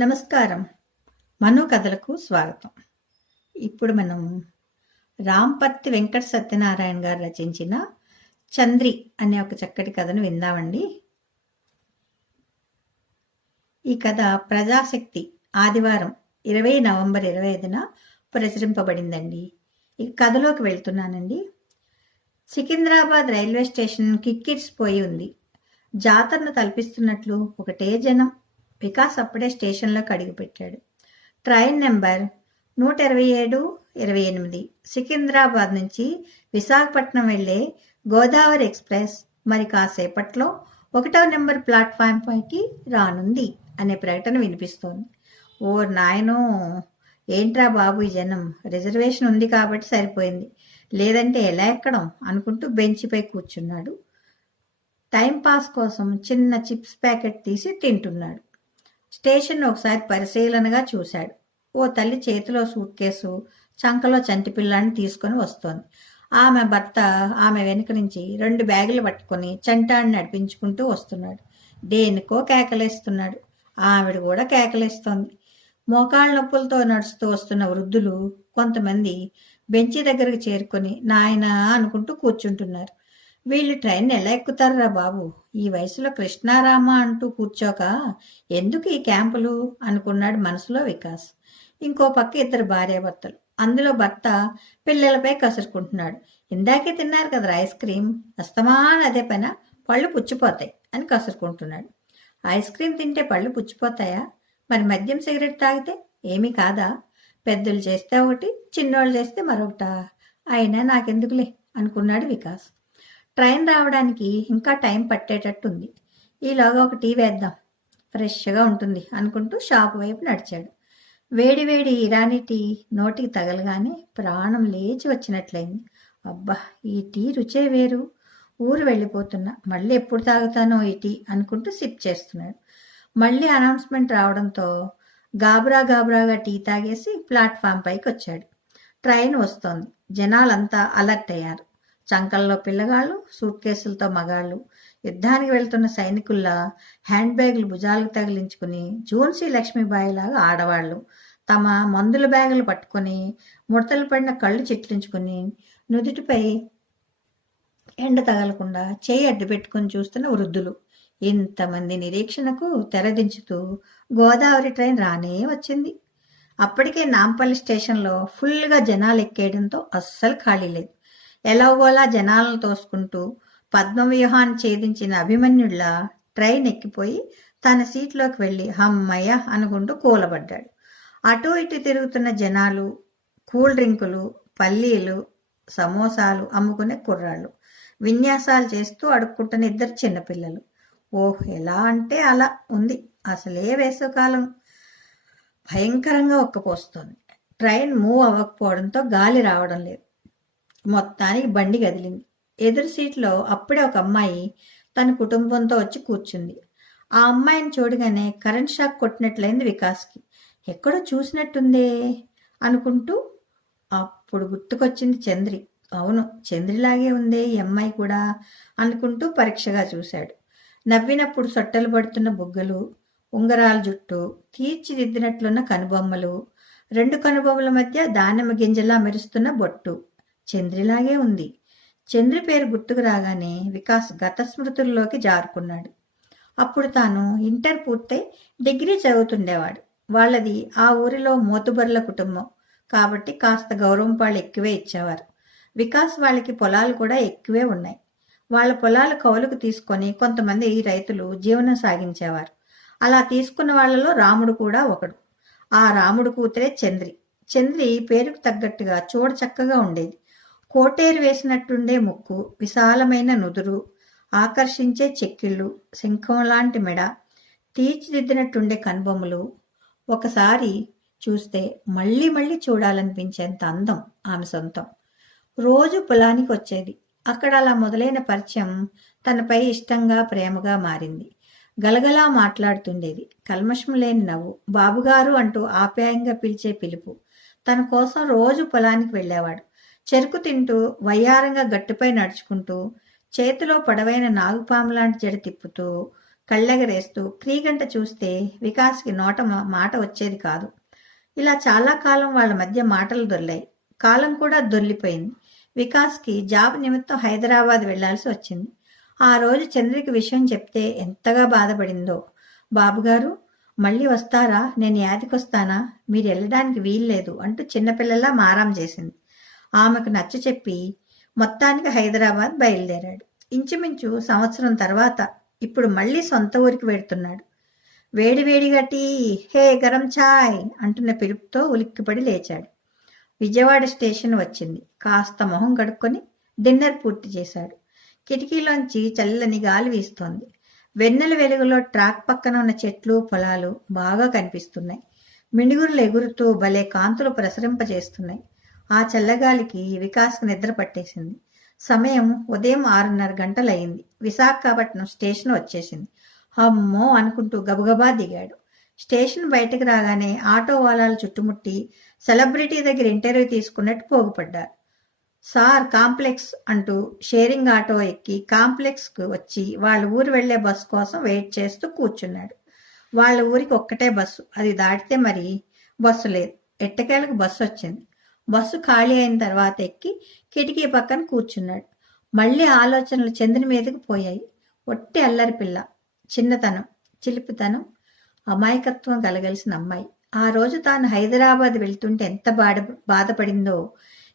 నమస్కారం. మను కథలకు స్వాగతం. ఇప్పుడు మనం రాంపర్తి వెంకట సత్యనారాయణ గారు రచించిన చంద్రి అనే ఒక చక్కటి కథను విందామండి. ఈ కథ ప్రజాశక్తి ఆదివారం 20 నవంబర్ 25న ప్రచురింపబడిందండి. ఈ కథలోకి వెళ్తున్నానండి. సికింద్రాబాద్ రైల్వే స్టేషన్ కిక్కిరిసిపోయి ఉంది. జాతరను తలపిస్తున్నట్లు ఒకటే జనం. వికాస్ అప్పుడే స్టేషన్లోకి అడుగుపెట్టాడు. ట్రైన్ నెంబర్ 127-28 సికింద్రాబాద్ నుంచి విశాఖపట్నం వెళ్లే గోదావరి ఎక్స్ప్రెస్ మరి కాసేపట్లో 1వ నెంబర్ ప్లాట్ఫామ్ పైకి రానుంది అనే ప్రకటన వినిపిస్తోంది. ఓ నాయనో, ఏంట్రా బాబు ఈ జనం, రిజర్వేషన్ ఉంది కాబట్టి సరిపోయింది, లేదంటే ఎలా ఎక్కడం అనుకుంటూ బెంచిపై కూర్చున్నాడు. టైంపాస్ కోసం చిన్న చిప్స్ ప్యాకెట్ తీసి తింటున్నాడు. స్టేషన్ ఒకసారి పరిశీలనగా చూశాడు. ఓ తల్లి చేతిలో సూట్ కేసు, చంకలో చంటి పిల్లాన్ని తీసుకొని వస్తోంది. ఆమె భర్త ఆమె వెనుక నుంచి 2 బ్యాగులు పట్టుకొని చంటాన్ని నడిపించుకుంటూ వస్తున్నాడు. దేనికో కేకలేస్తున్నాడు. ఆవిడ కూడా కేకలేస్తోంది. మోకాళ్ళ నొప్పులతో నడుస్తూ వస్తున్న వృద్ధులు కొంతమంది బెంచి దగ్గరకు చేరుకొని నాయనా అనుకుంటూ కూర్చుంటున్నారు. వీళ్ళు ట్రైన్ ఎలా ఎక్కుతారా బాబు, ఈ వయసులో కృష్ణారామ అంటూ కూర్చోక ఎందుకు ఈ క్యాంపులు అనుకున్నాడు మనసులో వికాస్. ఇంకో పక్క 2 భార్యాభర్తలు. అందులో భర్త పిల్లలపై కసురుకుంటున్నాడు. ఇందాకే తిన్నారు కదా ఐస్ క్రీం, అస్తమాన్ అదే పైన, పళ్ళు పుచ్చిపోతాయి అని కసురుకుంటున్నాడు. ఐస్ క్రీం తింటే పళ్ళు పుచ్చిపోతాయా? మరి మద్యం సిగరెట్ తాగితే ఏమీ కాదా? పెద్దలు చేస్తే ఒకటి, చిన్నోళ్ళు చేస్తే మరొకటా? అయినా నాకెందుకులే అనుకున్నాడు వికాస్. ట్రైన్ రావడానికి ఇంకా టైం పట్టేటట్టుంది. ఈలోగా ఒక టీ వేద్దాం, ఫ్రెష్గా ఉంటుంది అనుకుంటూ షాప్ వైపు నడిచాడు. వేడి వేడి ఇరానీ టీ నోటికి తగలగానే ప్రాణం లేచి వచ్చినట్లయింది. అబ్బా, ఈ టీ రుచే వేరు. ఊరు వెళ్ళిపోతున్నా, మళ్ళీ ఎప్పుడు తాగుతానో ఈ టీ అనుకుంటూ సిప్ చేస్తున్నాడు. మళ్ళీ అనౌన్స్మెంట్ రావడంతో గాబరాగా టీ తాగేసి ప్లాట్ఫామ్ పైకి వచ్చాడు. ట్రైన్ వస్తోంది. జనాలంతా అలర్ట్ అయ్యారు. చంకల్లో పిల్లగాళ్ళు, సూట్ కేసులతో మగాళ్ళు, యుద్ధానికి వెళ్తున్న సైనికుల్లా హ్యాండ్ బ్యాగులు భుజాలకు తగిలించుకుని జూన్సీ లక్ష్మీబాయిలాగా ఆడవాళ్ళు తమ మందుల బ్యాగులు పట్టుకొని ముడతలు పడిన కళ్ళు చిట్లించుకుని నుదుటిపై ఎండ తగలకుండా చేయి అడ్డు పెట్టుకుని చూస్తున్న వృద్ధులు. ఇంతమంది నిరీక్షణకు తెరదించుతూ గోదావరి ట్రైన్ రానే వచ్చింది. అప్పటికే నాంపల్లి స్టేషన్లో ఫుల్గా జనాలు ఎక్కేయడంతో అస్సలు ఖాళీ లేదు. ఎలాగోలా జనాలను తోసుకుంటూ పద్మవ్యూహాన్ని ఛేదించిన అభిమన్యుడిలా ట్రైన్ ఎక్కిపోయి తన సీట్లోకి వెళ్ళి హమ్మయ్య అనుకుంటూ కూలబడ్డాడు. అటు ఇటు తిరుగుతున్న జనాలు, కూల్ డ్రింకులు, పల్లీలు, సమోసాలు అమ్ముకునే కుర్రాళ్ళు, విన్యాసాలు చేస్తూ అడుక్కుంటున్న 2 చిన్నపిల్లలు. ఓహ్, ఎలా అంటే అలా ఉంది. అసలే వేసవకాలం భయంకరంగా ఒక్కపోస్తోంది. ట్రైన్ మూవ్ అవ్వకపోవడంతో గాలి రావడం లేదు. మొత్తానికి బండి కదిలింది. ఎదురు సీట్లో అప్పుడే ఒక అమ్మాయి తన కుటుంబంతో వచ్చి కూర్చుంది. ఆ అమ్మాయిని చూడగానే కరెంట్ షాక్ కొట్టినట్లయింది వికాస్కి. ఎక్కడో చూసినట్టుందే అనుకుంటూ అప్పుడు గుర్తుకొచ్చింది చంద్రి. అవును, చంద్రిలాగే ఉందే ఈ అమ్మాయి కూడా అనుకుంటూ పరీక్షగా చూశాడు. నవ్వినప్పుడు సొట్టలు పడుతున్న బుగ్గలు, ఉంగరాల జుట్టు, తీర్చిదిద్దినట్లున్న కనుబొమ్మలు, 2 కనుబొమ్మల మధ్య దానిమ్మ గింజలా మెరుస్తున్న బొట్టు చంద్రిలాగే ఉంది. చంద్రి పేరు గుర్తుకు రాగానే వికాస్ గత స్మృతుల్లోకి జారుకున్నాడు. అప్పుడు తాను ఇంటర్ పూర్తయి డిగ్రీ చదువుతుండేవాడు. వాళ్ళది ఆ ఊరిలో మోతుబర్ల కుటుంబం కాబట్టి కాస్త గౌరవం పాళ్ళు ఎక్కువే ఇచ్చేవారు. వికాస్ వాళ్ళకి పొలాలు కూడా ఎక్కువే ఉన్నాయి. వాళ్ళ పొలాలు కౌలుకు తీసుకొని కొంతమంది రైతులు జీవనం సాగించేవారు. అలా తీసుకున్న వాళ్ళలో రాముడు కూడా ఒకడు. ఆ రాముడు కూతురే చంద్రి. చంద్రి పేరుకు తగ్గట్టుగా చూడ చక్కగా ఉండేది. కోటేరు వేసినట్టుండే ముక్కు, విశాలమైన నుదురు, ఆకర్షించే చెక్కిళ్ళు, శంఖం లాంటి మెడ, తీర్చిదిద్దినట్టుండే కనుబొమ్మలు. ఒకసారి చూస్తే మళ్ళీ మళ్ళీ చూడాలనిపించేంత అందం ఆమె సొంతం. రోజు పొలానికి వచ్చేది. అక్కడ అలా మొదలైన పరిచయం తనపై ఇష్టంగా ప్రేమగా మారింది. గలగలా మాట్లాడుతుండేది. కల్మషం లేని నవ్వు, బాబుగారు అంటూ ఆప్యాయంగా పిలిచే పిలుపు. తన కోసం రోజు పొలానికి వెళ్ళేవాడు. చెరుకు తింటూ వయ్యారంగా గట్టుపై నడుచుకుంటూ చేతిలో పొడవైన నాగుపాము లాంటి జడ తిప్పుతూ కళ్ళెగరేస్తూ క్రీగంట చూస్తే వికాస్కి మాట వచ్చేది కాదు. ఇలా చాలా కాలం వాళ్ళ మధ్య మాటలు దొర్లాయి. కాలం కూడా దొర్లిపోయింది. వికాస్కి జాబ్ నిమిత్తం హైదరాబాద్ వెళ్లాల్సి వచ్చింది. ఆ రోజు చంద్రికి విషయం చెప్తే ఎంతగా బాధపడిందో. బాబుగారు మళ్ళీ వస్తారా? నేను యాదికొస్తానా? మీరు వెళ్ళడానికి వీల్లేదు అంటూ చిన్నపిల్లలా మారాం చేసింది. ఆమెకు నచ్చ చెప్పి మొత్తానికి హైదరాబాద్ బయలుదేరాడు. ఇంచుమించు సంవత్సరం తర్వాత ఇప్పుడు మళ్ళీ సొంత ఊరికి వెడుతున్నాడు. వేడివేడిగా టీ, హే గరం ఛాయ్ అంటున్న పిలుపుతో ఉలిక్కిపడి లేచాడు. విజయవాడ స్టేషన్ వచ్చింది. కాస్త మొహం కడుక్కొని డిన్నర్ పూర్తి చేశాడు. కిటికీలోంచి చల్లని గాలి వీస్తోంది. వెన్నెల వెలుగులో ట్రాక్ పక్కన ఉన్న చెట్లు, పొలాలు బాగా కనిపిస్తున్నాయి. మిణుగురులు ఎగురుతూ భలే కాంతులు ప్రసరింపజేస్తున్నాయి. ఆ చల్లగాలికి వికాస్కి నిద్ర పట్టేసింది. సమయం ఉదయం 6:30 గంటలయ్యింది. విశాఖపట్నం స్టేషన్ వచ్చేసింది. అమ్మో అనుకుంటూ గబగబా దిగాడు. స్టేషన్ బయటకు రాగానే ఆటో వాలాలు చుట్టుముట్టి సెలబ్రిటీ దగ్గర ఇంటర్వ్యూ తీసుకున్నట్టు పోగుపడ్డారు. సార్ కాంప్లెక్స్ అంటూ షేరింగ్ ఆటో ఎక్కి కాంప్లెక్స్కు వచ్చి వాళ్ళ ఊరు వెళ్లే బస్సు కోసం వెయిట్ చేస్తూ కూర్చున్నాడు. వాళ్ళ ఊరికి ఒక్కటే బస్సు. అది దాటితే మరి బస్సు లేదు. ఎట్టకేలకు బస్సు వచ్చింది. బస్సు ఖాళీ అయిన తర్వాత ఎక్కి కిటికీ పక్కన కూర్చున్నాడు. మళ్ళీ ఆలోచనలు చంద్రుని మీదకి పోయాయి. ఒట్టి అల్లరి పిల్ల, చిన్నతనం, చిలిపితనం, అమాయకత్వం కలగలిసిన అమ్మాయి. ఆ రోజు తాను హైదరాబాద్ వెళ్తుంటే ఎంత బాధపడిందో.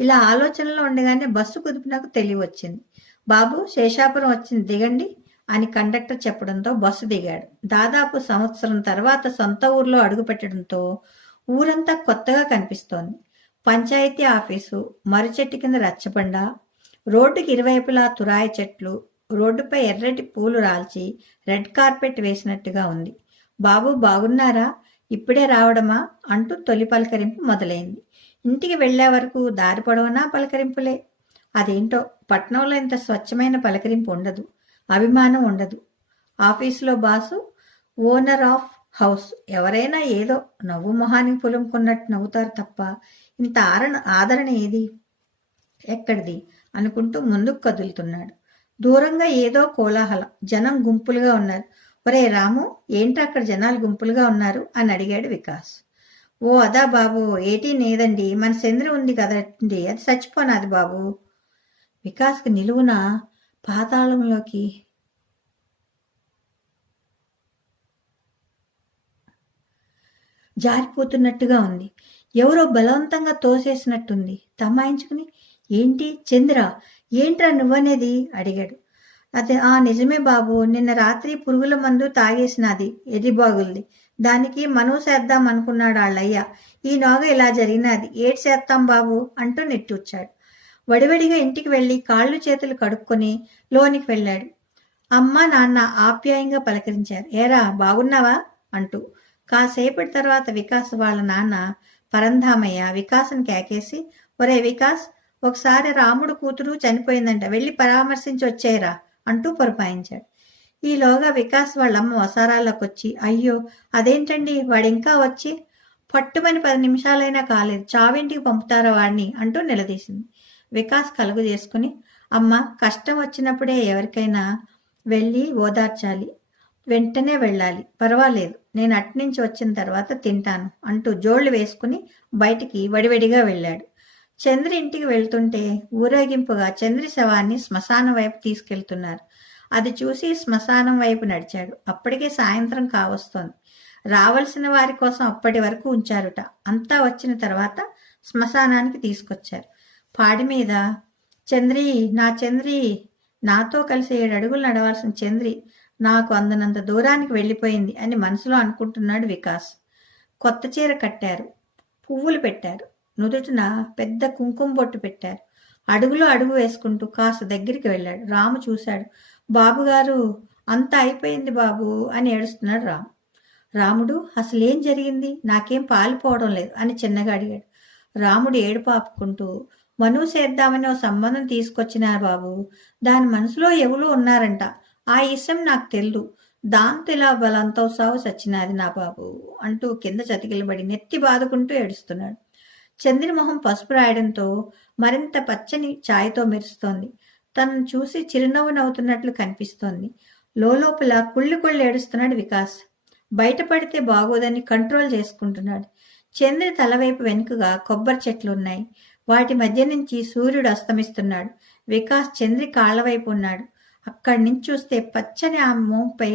ఇలా ఆలోచనలో ఉండగానే బస్సు కుదిపినకు తెలియవచ్చింది. బాబు శేషాపురం వచ్చింది, దిగండి అని కండక్టర్ చెప్పడంతో బస్సు దిగాడు. దాదాపు సంవత్సరం తర్వాత సొంత ఊర్లో అడుగుపెట్టడంతో ఊరంతా కొత్తగా కనిపిస్తోంది. పంచాయతీ ఆఫీసు, మర్రిచెట్టు కింద రచ్చబండ, రోడ్డుకి ఇరువైపులా తురాయి చెట్లు, రోడ్డుపై ఎర్రటి పూలు రాల్చి రెడ్ కార్పెట్ వేసినట్టుగా ఉంది. బాబు బాగున్నారా? ఇప్పుడే రావడమా అంటూ తొలి పలకరింపు మొదలైంది. ఇంటికి వెళ్లే వరకు దారి పొడవునా పలకరింపులే. అదేంటో పట్నంలో ఇంత స్వచ్ఛమైన పలకరింపు ఉండదు, అభిమానం ఉండదు. ఆఫీసులో బాసు, ఓనర్ ఆఫ్ హౌస్ ఎవరైనా ఏదో నవ్వు మొహానికి పులుముకున్నట్టు నవ్వుతారు తప్ప ఇంత ఆదరణ ఏది, ఎక్కడిది అనుకుంటూ ముందుకు కదులుతున్నాడు. దూరంగా ఏదో కోలాహలం, జనం గుంపులుగా ఉన్నారు. ఒరే రాము, ఏంటి అక్కడ జనాలు గుంపులుగా ఉన్నారు అని అడిగాడు వికాస్. ఓ అదా బాబు, ఏటీ నేదండి, మన చంద్ర ఉంది కదండి, అది చచ్చిపోనాది బాబు. వికాస్కి నిలువున పాతాళంలోకి జారిపోతున్నట్టుగా ఉంది. ఎవరో బలవంతంగా తోసేసినట్టుంది. తమాయించుకుని ఏంటి చంద్ర, ఏంట్రా నువ్వనేది అడిగాడు. అదే నిజమే బాబు, నిన్న రాత్రి పురుగుల మందు తాగేసినది ఎర్రిబాగుల్ది. దానికి మనవు చేద్దాం అనుకున్నాడు వాళ్ళయ్య. ఈలోగా ఇలా జరిగినది. ఏడ్ చేస్తాం బాబు అంటూ నెట్టూర్చాడు. వడివడిగా ఇంటికి వెళ్ళి కాళ్ళు చేతులు కడుక్కొని లోనికి వెళ్ళాడు. అమ్మ నాన్న ఆప్యాయంగా పలకరించారు. ఏరా బాగున్నావా అంటూ. కాసేపటి తర్వాత వికాస్ వాళ్ళ నాన్న పరంధామయ్య వికాస్ని కేకేసి, ఒరే వికాస్, ఒకసారి రాముడు కూతురు చనిపోయిందంట, వెళ్ళి పరామర్శించి వచ్చేయరా అంటూ పురపాయించాడు. ఈలోగా వికాస్ వాళ్ళమ్మ వసారాల్లోకి వచ్చి, అయ్యో అదేంటండి, వాడింకా వచ్చి పట్టుమని 10 నిమిషాలైనా కాలేదు, చావింటికి పంపుతారా వాడిని అంటూ నిలదీసింది. వికాస్ కలుగు చేసుకుని, అమ్మ కష్టం వచ్చినప్పుడే ఎవరికైనా వెళ్ళి ఓదార్చాలి, వెంటనే వెళ్ళాలి, పర్వాలేదు, నేను అట్నుంచి వచ్చిన తర్వాత తింటాను అంటూ జోళ్లు వేసుకుని బయటికి వడివడిగా వెళ్ళాడు. చంద్రి ఇంటికి వెళ్తుంటే ఊరేగింపుగా చంద్రి శవాన్ని శ్మశానం వైపు తీసుకెళ్తున్నారు. అది చూసి శ్మశానం వైపు నడిచాడు. అప్పటికే సాయంత్రం కావస్తోంది. రావలసిన వారి కోసం అప్పటి వరకు ఉంచారుట. అంతా వచ్చిన తర్వాత శ్మశానానికి తీసుకొచ్చారు. పాడి మీద చంద్రి, నా చంద్రి, నాతో కలిసి 7 అడుగులు నడవాల్సిన చంద్రి నాకు అందనంత దూరానికి వెళ్ళిపోయింది అని మనసులో అనుకుంటున్నాడు వికాస్. కొత్త చీర కట్టారు, పువ్వులు పెట్టారు, నుదుటిన పెద్ద కుంకుమ బొట్టు పెట్టారు. అడుగులో అడుగు వేసుకుంటూ కాస్త దగ్గరికి వెళ్ళాడు. రాము చూశాడు. బాబుగారు, అంతా అయిపోయింది బాబు అని ఏడుస్తున్నాడు రాము. రాముడు, అసలేం జరిగింది, నాకేం పాలుపోవడం లేదు అని చిన్నగా అడిగాడు. రాముడు ఏడుపు ఆపుకుంటూ, మనువు చేద్దామని ఓ సంబంధం తీసుకొచ్చినా బాబు, దాని మనసులో ఎవరో ఉన్నారంట, ఆ విషయం నాకు తెలీదు, దాంతో ఇలా బలంతో సావు చచ్చినది నా బాబు అంటూ కింద చతికిలబడి నెత్తి బాదుకుంటూ ఏడుస్తున్నాడు. చంద్రి మొహం పసుపు రాయడంతో మరింత పచ్చని ఛాయతో మెరుస్తోంది. తనను చూసి చిరునవ్వు నవ్వుతున్నట్లు కనిపిస్తోంది. లోపల కుళ్ళి కుళ్ళి ఏడుస్తున్నాడు వికాస్. బయటపడితే బాగోదని కంట్రోల్ చేసుకుంటున్నాడు. చంద్రి తలవైపు వెనుకగా కొబ్బరి చెట్లు ఉన్నాయి. వాటి మధ్య నుంచి సూర్యుడు అస్తమిస్తున్నాడు. వికాస్ చంద్రి కాళ్ల వైపు ఉన్నాడు. అక్కడి నుంచి చూస్తే పచ్చని ఆ మోంపై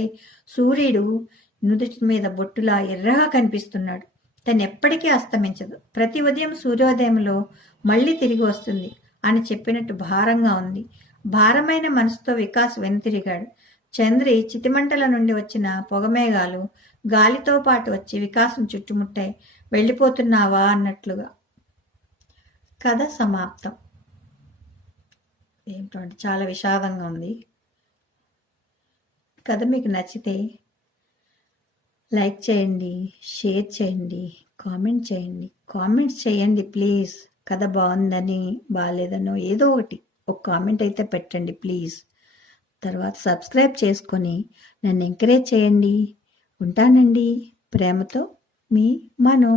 సూర్యుడు నుదుటి మీద బొట్టులా ఎర్రగా కనిపిస్తున్నాడు. తను ఎప్పటికీ అస్తమించదు. ప్రతి ఉదయం సూర్యోదయంలో మళ్ళీ తిరిగి వస్తుంది అని చెప్పినట్టు భారంగా ఉంది. భారమైన మనసుతో వికాస్ వెనుతిరిగాడు. చంద్రి చితిమంటల నుండి వచ్చిన పొగమేఘాలు గాలితో పాటు వచ్చి వికాసం చుట్టుముట్టాయి. వెళ్ళిపోతున్నావా అన్నట్లుగా. కథ సమాప్తం. ఏంటంటే చాలా విషాదంగా ఉంది. కథ మీకు నచ్చితే లైక్ చేయండి, షేర్ చేయండి, కామెంట్స్ చేయండి ప్లీజ్. కథ బాగుందని బాగాలేదనో ఏదో ఒకటి ఒక కామెంట్ అయితే పెట్టండి ప్లీజ్. తర్వాత సబ్స్క్రైబ్ చేసుకొని నన్ను ఎంకరేజ్ చేయండి. ఉంటానండి. ప్రేమతో మీ మను.